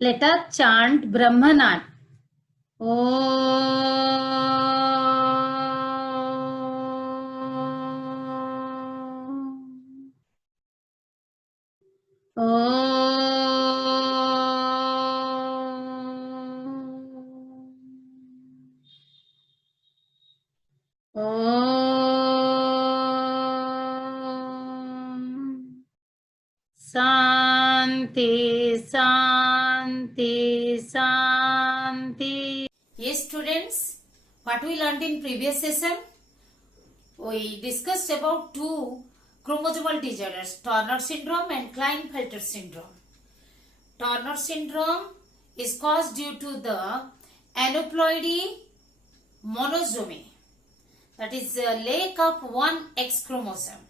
Let us chant Brahmanand. Santi, Santi, Santi. Yes, students, what we learned in previous session, we discussed about two chromosomal disorders, Turner syndrome and Klinefelter syndrome. Turner syndrome is caused due to the aneuploidy monosomy, that is the lack of one X chromosome.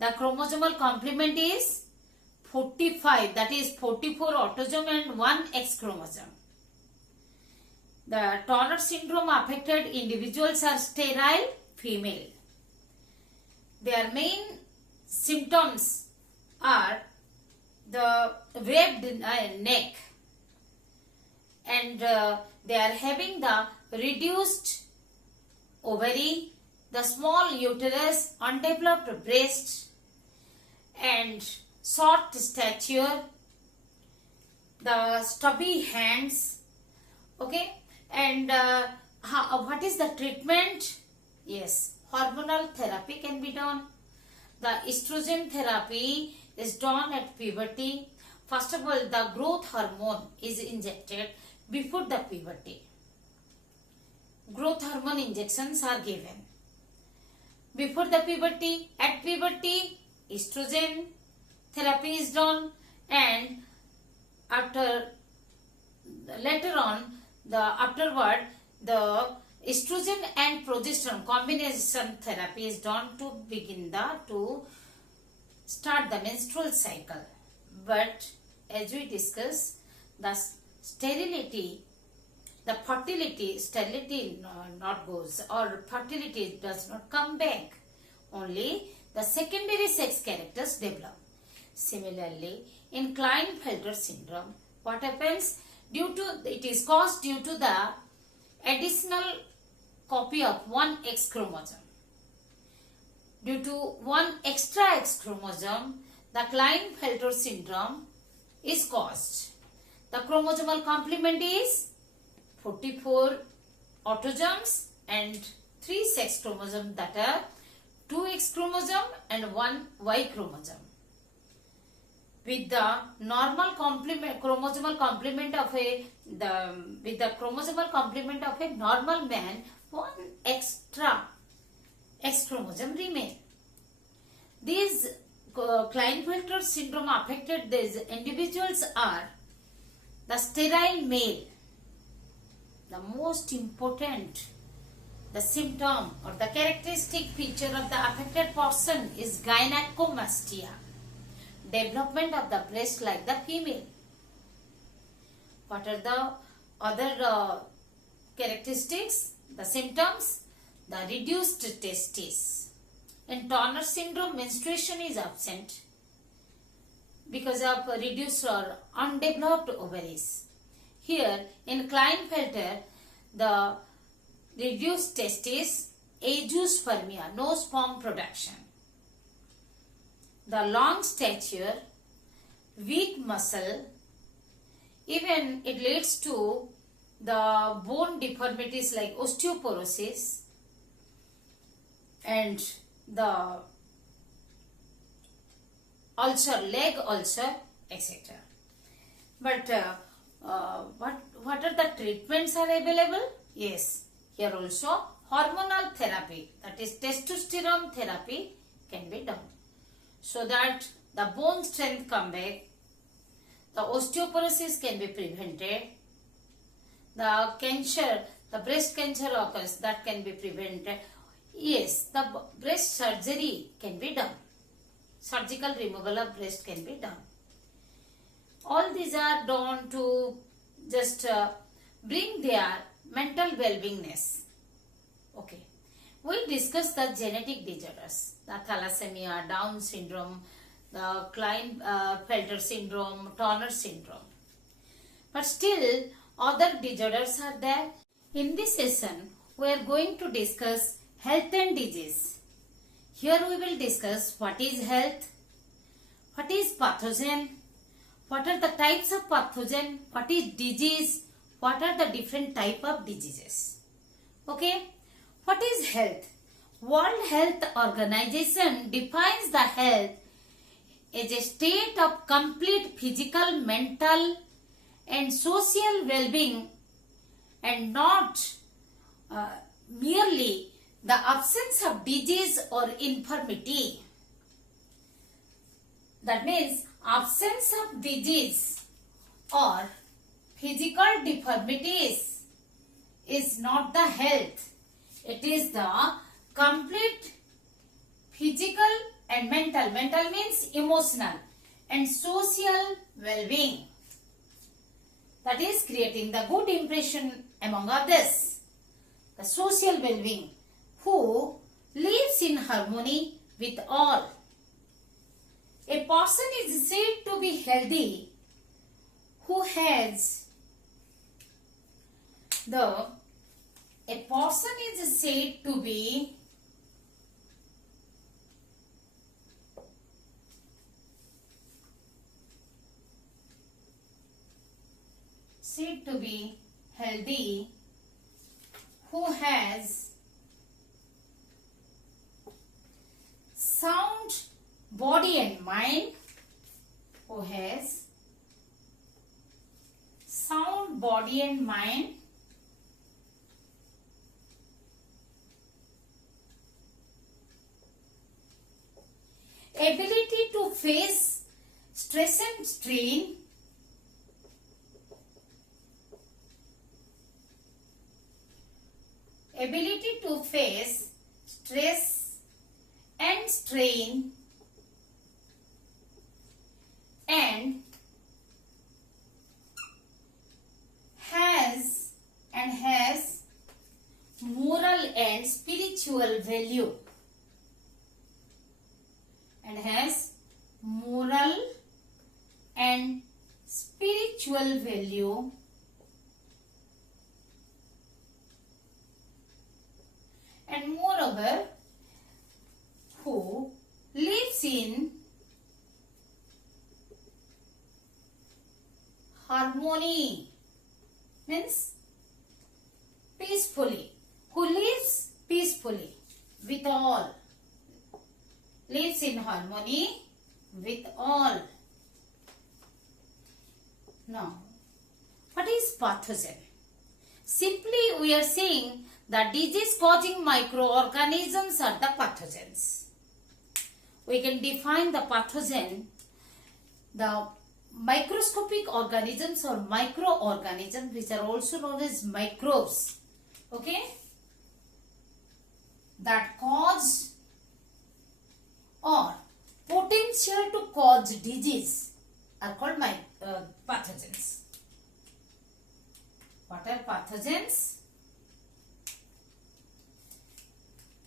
The chromosomal complement is 45, that is 44 autosome and 1 X chromosome. The Turner syndrome affected individuals are sterile female. Their main symptoms are the waved neck, and they are having the reduced ovary, the small uterus, undeveloped breast, and short stature, the stubby hands. Okay, and what is the treatment? Yes, hormonal therapy can be done. The estrogen therapy is done at puberty. First of all, the growth hormone is injected before the puberty. Growth hormone injections are given before the puberty. At puberty, estrogen therapy is done, and after later on, afterward, the estrogen and progesterone combination therapy is done to start the menstrual cycle. But as we discussed, the sterility not goes, or fertility does not come back. Only the secondary sex characters develop. Similarly, in Klinefelter syndrome, what happens? It is caused due to the additional copy of one X chromosome. Due to one extra X chromosome, the Klinefelter syndrome is caused. The chromosomal complement is 44 autosomes and 3 sex chromosomes, that are 2 X chromosome and 1 Y chromosome. With the chromosomal complement of a normal man, 1 extra X chromosome remain. These Klinefelter syndrome affected these individuals are the sterile male. The most important, the symptom or the characteristic feature of the affected person is gynecomastia, development of the breast like the female. What are the other characteristics, the symptoms? The reduced testes. In Turner syndrome, menstruation is absent because of reduced or undeveloped ovaries. Here in Klinefelter, the reduced testes, azoospermia, no sperm production. The long stature, weak muscle, even it leads to the bone deformities like osteoporosis and the ulcer, leg ulcer, etc. But what are the treatments are available? Yes, here also hormonal therapy, that is testosterone therapy, can be done, so that the bone strength come back, the osteoporosis can be prevented, the cancer, the breast cancer occurs, that can be prevented. Yes, the breast surgery can be done. Surgical removal of breast can be done. All these are done to just bring their mental well-beingness. Okay. We discussed the genetic disorders, the thalassemia, Down syndrome, the Klinefelter syndrome, Turner syndrome. but still other disorders are there. In this session, we are going to discuss health and disease. Here we will discuss what is health, what is pathogen, what are the types of pathogen, what is disease, what are the different type of diseases. Okay, what is health? World Health Organization defines the health as a state of complete physical, mental and social well-being, and not merely the absence of disease or infirmity. That means absence of disease or physical deformities is not the health. It is the complete physical and mental. Mental means emotional and social well-being. That is creating the good impression among others. The social well-being, who lives in harmony with all. A person is said to be healthy who has a person is said to be healthy who has sound body and mind, who has sound body and mind, ability to face stress and strain, ability to face stress and strain, and has moral and spiritual value, and has moral and spiritual value, and moreover who lives in harmony, means peacefully, who lives peacefully with all, lives in harmony with all. Now, what is pathogen? Simply we are saying that disease causing microorganisms are the pathogens. We can define the pathogen, the microscopic organisms or microorganisms, which are also known as microbes, okay, that cause or potential to cause disease are called pathogens. What are pathogens?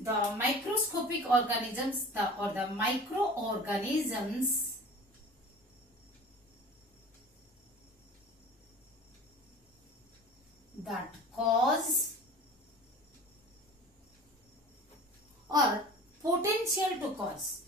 The microscopic organisms or the microorganisms that cause or potential to cause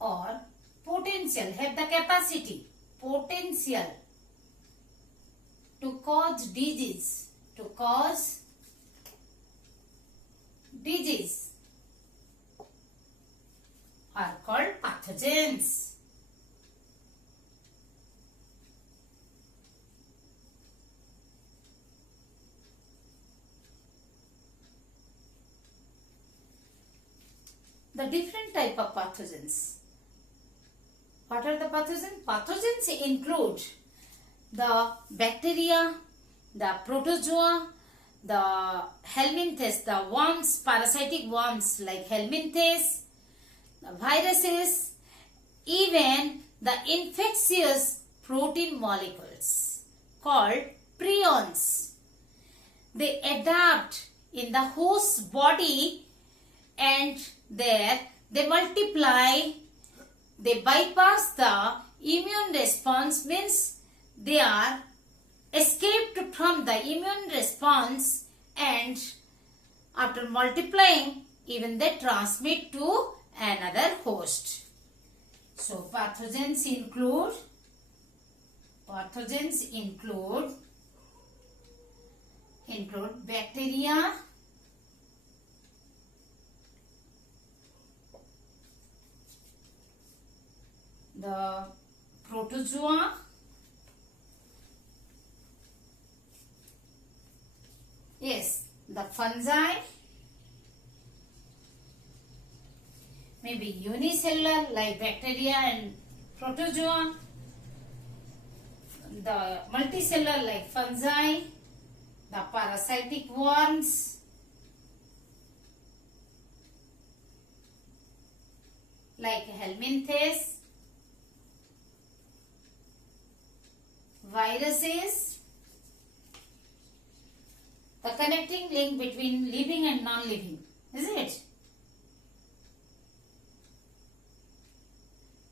or potential, have the capacity, potential to cause disease, are called pathogens. The different type of pathogens. What are the pathogens? Pathogens include the bacteria, the protozoa, the helminthes, the worms, parasitic worms like helminthes, the viruses, even the infectious protein molecules called prions. They adapt in the host body and there they multiply, they bypass the immune response, means they are escaped from the immune response, and after multiplying, even they transmit to another host. So pathogens include bacteria, the protozoa, yes, the fungi, maybe unicellular like bacteria and protozoa, the multicellular like fungi, the parasitic worms, like helminthes, viruses, the connecting link between living and non-living, is it?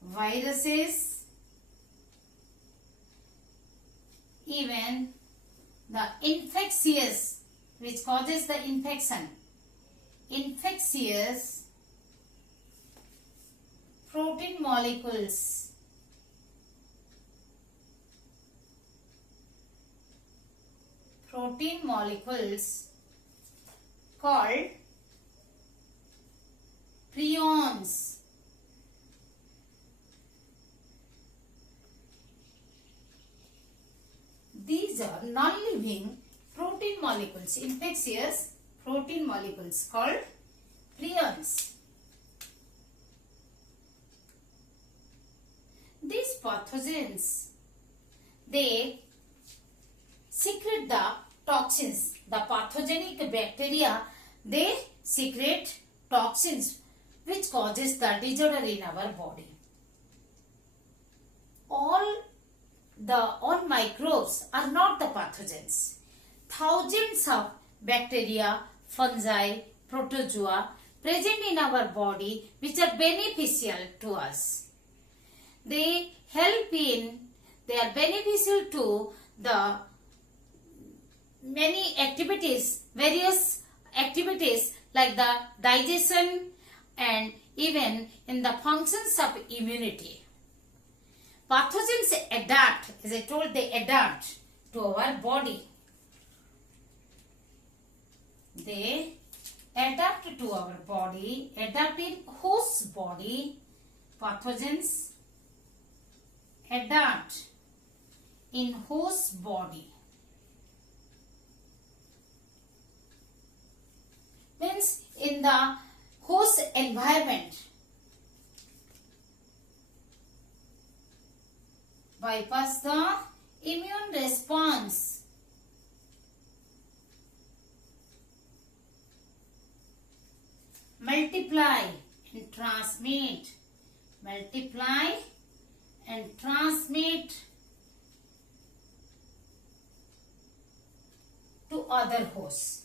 Viruses, even the infectious, which causes the infection, infectious protein molecules, called prions. These are non-living protein molecules, infectious protein molecules called prions. These pathogens, they secrete the toxins. The pathogenic bacteria, they secrete toxins which causes the disorder in our body. All microbes are not the pathogens. Thousands of bacteria, fungi, protozoa present in our body which are beneficial to us. They are beneficial to the many activities, various activities like the digestion and even in the functions of immunity. Pathogens adapt, as I told, they adapt to our body. They adapt to our body, adapt in host body. Pathogens adapt in host body. Means in the host environment. Bypass the immune response. Multiply and transmit. Multiply and transmit to other hosts.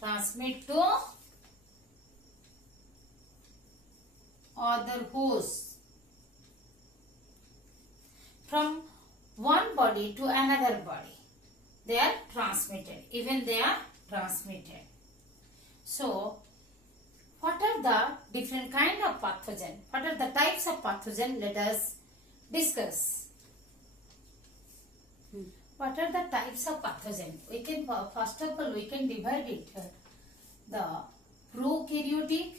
Transmit to other hosts. From one body to another body, they are transmitted. Even they are transmitted. So, what are the different kind of pathogen? What are the types of pathogen? Let us discuss. What are the types of pathogen? We can, first of all, we can divide it. The prokaryotic,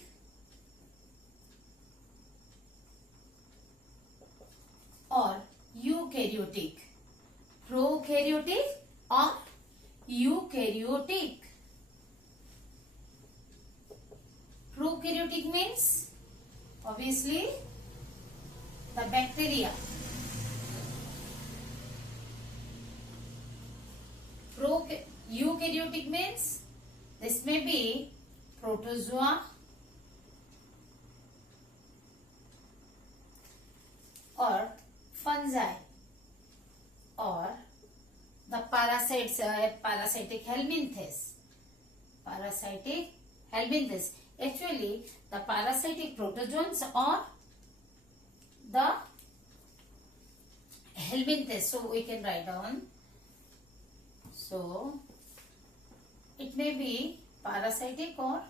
or eukaryotic. Prokaryotic or eukaryotic. Prokaryotic means obviously the bacteria. Eukaryotic means this may be protozoa or fungi or the parasites, parasitic helminthes. Parasitic helminthes. Actually, the parasitic protozoans or the helminthes. So we can write down. So it may be parasitic or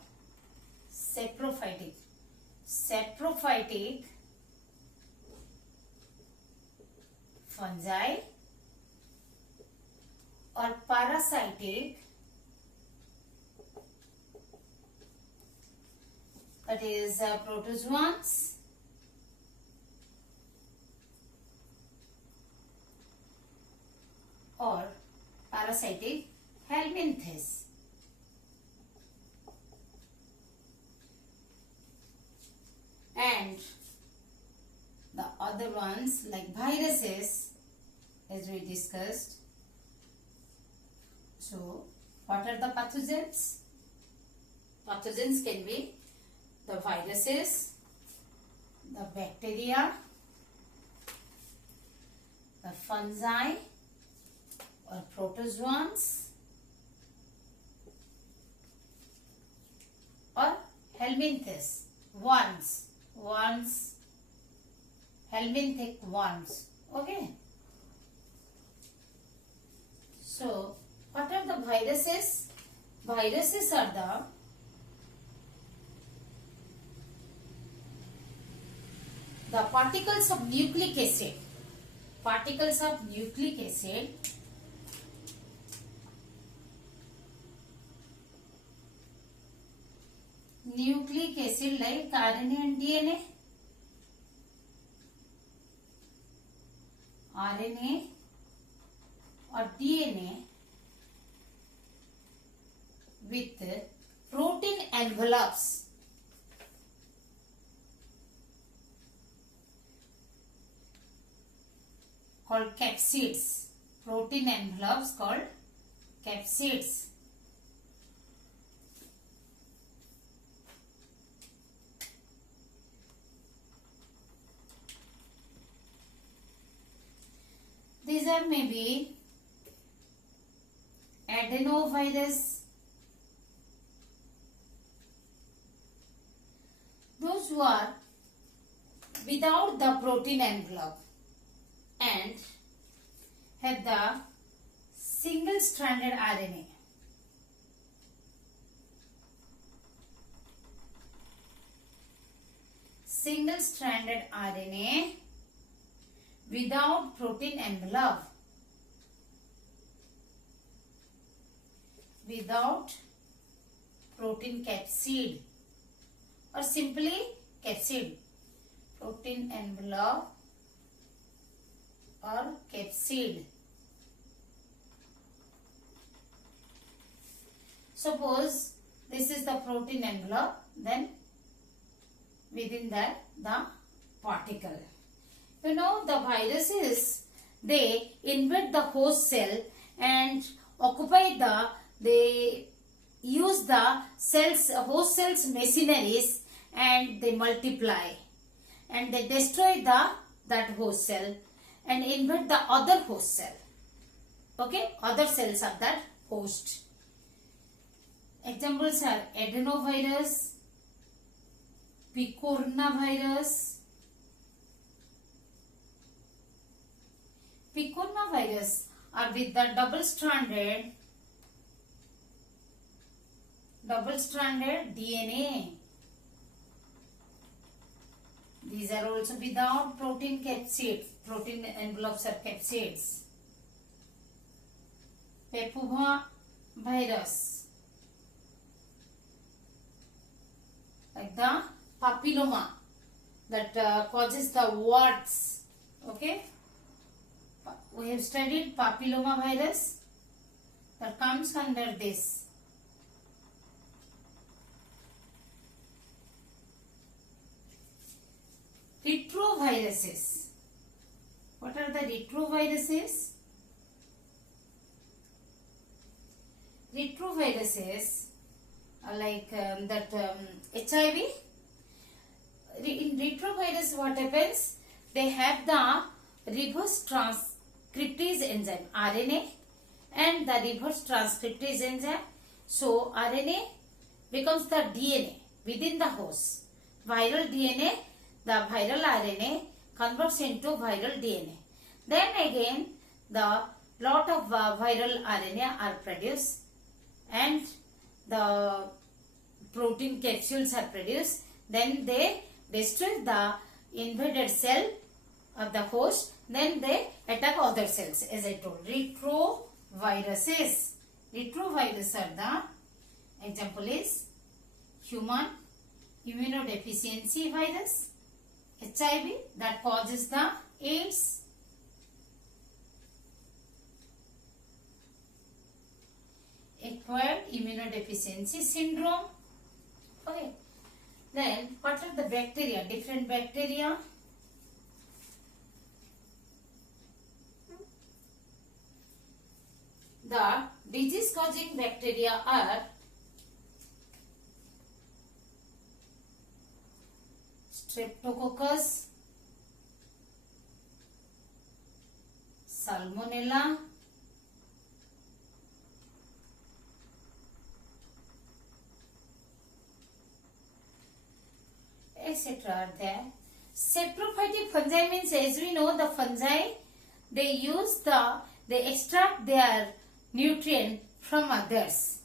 saprophytic. Saprophytic fungi or parasitic, that is protozoans, or parasitic helminthes. And the other ones like viruses, as we discussed. So what are the pathogens? Pathogens can be the viruses, the bacteria, the fungi or protozoans, or helminthes, worms, helminthic worms. Okay. So what are the viruses? Viruses are the particles of nucleic acid. Particles of nucleic acid like RNA and DNA. RNA or DNA with protein envelopes. Called capsids. Protein envelopes called capsids. These are maybe adenovirus, those who are without the protein envelope and have the single-stranded RNA. Single-stranded RNA without protein envelope. Without protein capsid or simply capsid. Protein envelope or capsid. Suppose this is the protein envelope, then within that the particle. You know, the viruses, they invade the host cell and they use the host cell's machineries, and they multiply and they destroy that host cell and invade the other host cell. Okay, other cells of that host. Examples are adenovirus, picornavirus. Picornavirus are with the double-stranded DNA. These are also without protein capsids. Protein envelopes are capsids. Papillavirus, like the papilloma that causes the warts. Okay, we have studied papilloma virus that comes under this. Retroviruses. What are the retroviruses? Retroviruses are like HIV. In retrovirus, what happens? They have the reverse transcriptase enzyme RNA and the reverse transcriptase enzyme. So RNA becomes the DNA within the host. Viral DNA, the viral RNA converts into viral DNA. Then again the lot of viral RNA are produced and the protein capsules are produced. Then they destroy the invaded cell of the host. Then they attack other cells, as I told. Retroviruses. Retrovirus are the example is human immunodeficiency virus, HIV, that causes the AIDS, acquired immunodeficiency syndrome. Okay. Then what are the bacteria? Different bacteria. The disease causing bacteria are Streptococcus, Salmonella, etc. are there. Saprophytic fungi means, as we know, the fungi, they extract their nutrient from others.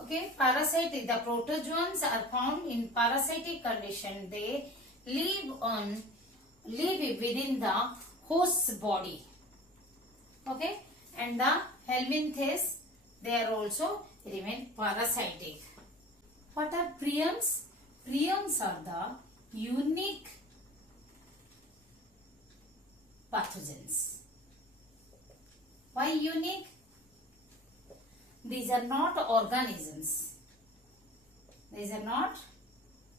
Okay, parasitic, the protozoans are found in parasitic condition. They live within the host's body. Okay, and the helminthes, they are also remain parasitic. What are prions? Prions are the unique pathogens. Why unique? These are not organisms. These are not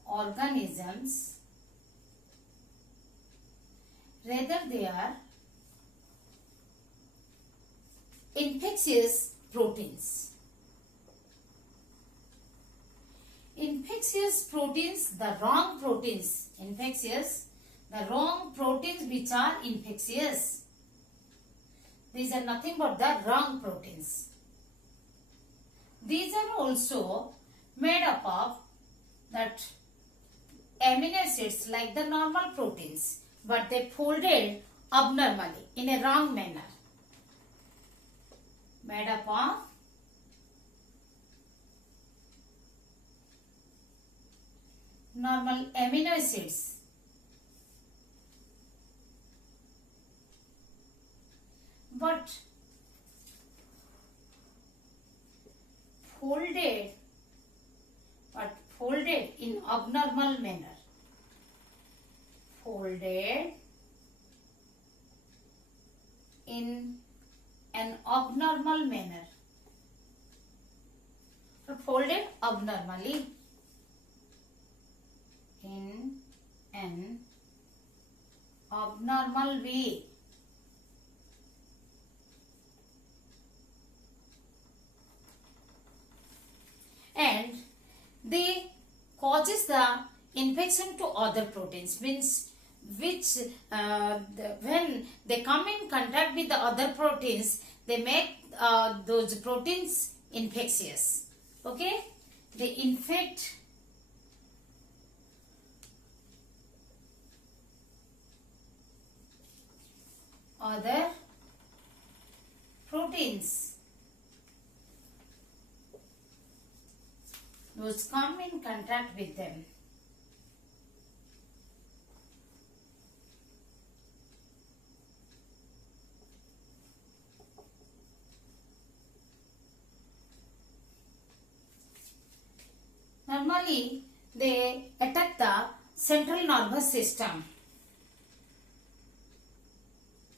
organisms. Rather, they are infectious proteins. Infectious proteins, the wrong proteins. Infectious, the wrong proteins which are infectious. These are nothing but the wrong proteins. These are also made up of that amino acids like the normal proteins, but they folded abnormally in a wrong manner. Made up of normal amino acids, but folded in abnormal manner. Folded in an abnormal manner. Folded abnormally in an abnormal way. And they causes the infection to other proteins, means when they come in contact with the other proteins, they make those proteins infectious. Okay, they infect other proteins. Those come in contact with them. Normally, they attack the central nervous system.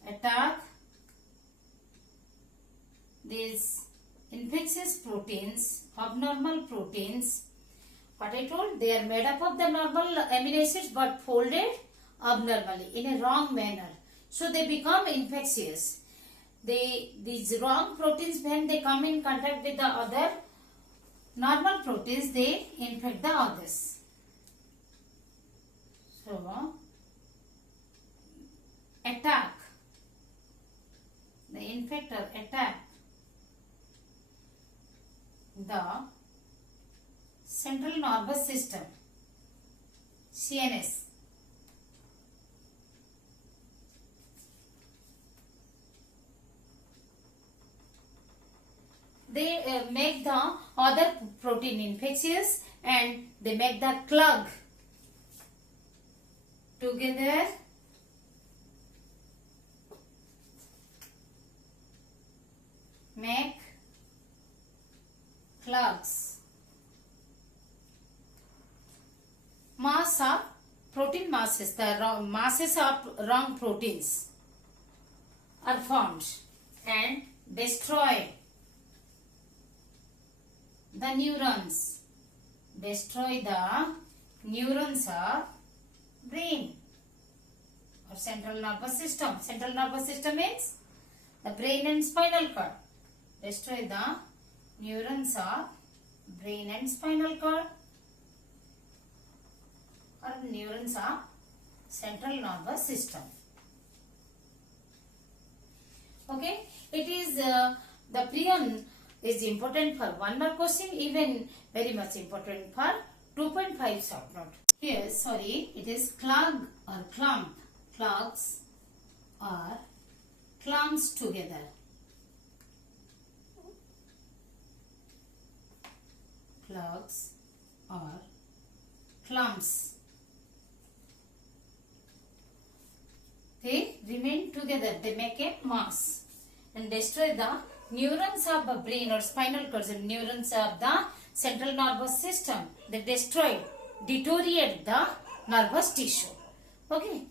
Attack these infectious proteins, abnormal proteins. What I told, they are made up of the normal amino acids but folded abnormally in a wrong manner. So they become infectious. These wrong proteins, when they come in contact with the other normal proteins, they infect the others. So attack, the infector attack the central nervous system, CNS. they make the other protein infectious and they make the clog together. Make clogs. Mass of protein masses, the masses of wrong proteins are formed and destroy the neurons. Destroy the neurons of brain or central nervous system. Central nervous system means the brain and spinal cord. Destroy the neurons of brain and spinal cord or neurons of central nervous system. Okay, it is the prion is important for 1 mark question, even very much important for 2.5 short note. Here, sorry, it is clog or clump. Clogs or clumps together. Clogs or clumps. They remain together. They make a mass and destroy the neurons of the brain or spinal cord and neurons of the central nervous system. They destroy, deteriorate the nervous tissue. Okay.